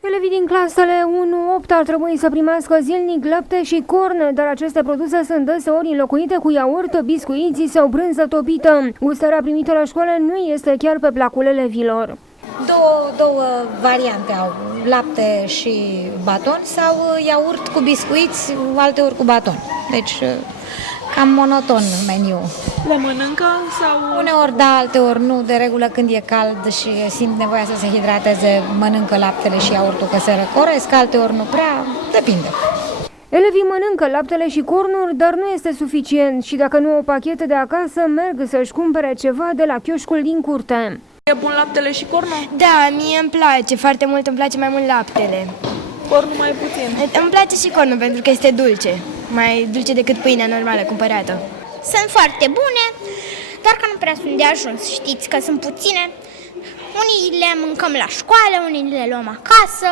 Elevii din clasele 1-8 ar trebui să primească zilnic lapte și corn, dar aceste produse sunt deseori înlocuite cu iaurt, biscuiți sau brânză topită. Gustarea primită la școală nu este chiar pe placul elevilor. Două variante au, lapte și baton sau iaurt cu biscuiți, alteori cu baton. Deci cam monoton meniu. Le mănâncă sau? Uneori da, alteori nu. De regulă când e cald și simt nevoia să se hidrateze, mănâncă laptele și iaurtul că se răcoresc, alteori nu prea, depinde. Elevii mănâncă laptele și cornuri, dar nu este suficient și dacă nu au pachete de acasă, merg să-și cumpere ceva de la chioșcul din curte. E bun laptele și cornul? Da, mie îmi place foarte mult, îmi place mai mult laptele. Cornul mai puțin. Îmi place și cornul pentru că este dulce, mai dulce decât pâinea normală cumpărată. Sunt foarte bune, doar că nu prea sunt de ajuns, știți că sunt puține. Unii le mâncăm la școală, unii le luăm acasă.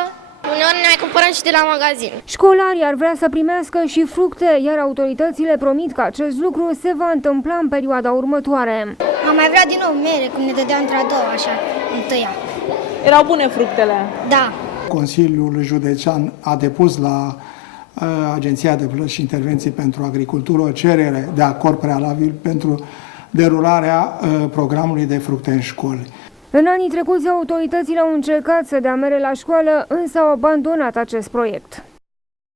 Uneori ne mai cumpărăm și de la magazin. Școlarii ar vrea să primească și fructe, iar autoritățile promit că acest lucru se va întâmpla în perioada următoare. Am mai vrea din nou mere, cum ne dădeau într-a doua, așa, întâia. Erau bune fructele. Da. Consiliul Județean a depus la Agenția de Plăți și Intervenții pentru Agricultură o cerere de acord prealabil pentru derularea programului de fructe în școli. În anii trecuți, autoritățile au încercat să dea mere la școală, însă au abandonat acest proiect.